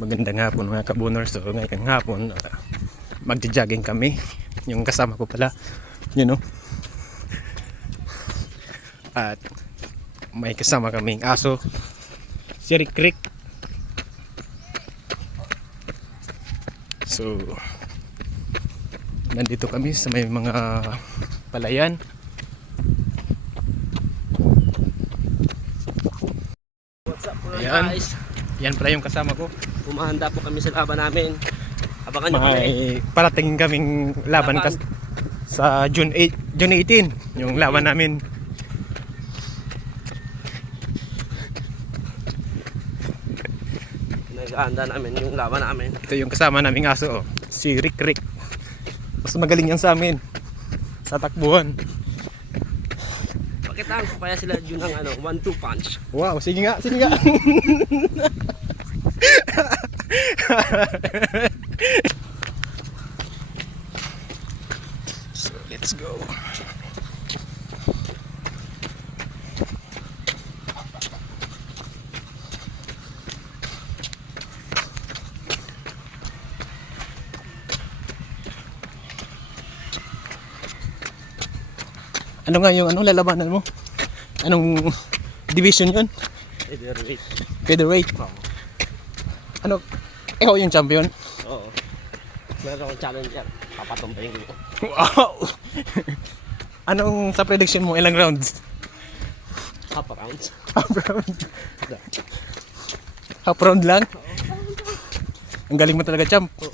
Magandang hapon mga kabunor. So ngayong hapon magja-jogging kami. Yung kasama ko pala, you know. At may kasama kaming aso, si Rick Rick. So nandito kami sa may mga palayan. What's up po Ayan. guys? Yan pala yung kasama ko. Pumahanda po kami sa laban namin. Abangan nyo kami. May parating kaming laban sa June 18, yung laban namin. Nag-aanda namin yung laban namin. Ito yung kasama naming aso, oh, si Rick Rick. Mas magaling yan sa amin sa takbuhan. Pakitaan ko kaya sila yun ang 1-2 punch. Wow, sige nga, sige nga. So, let's go. Ano nga yung lalabanan mo? Anong division yun? Featherweight. Featherweight. Oo. Ano? Ikaw yung champion? Oo. Meron akong challenger. Papatumpayin ko. Wow! Anong sa prediction mo? Ilang rounds? Half rounds. Half round? Half round lang? Ang galing mo talaga, champ. Oo.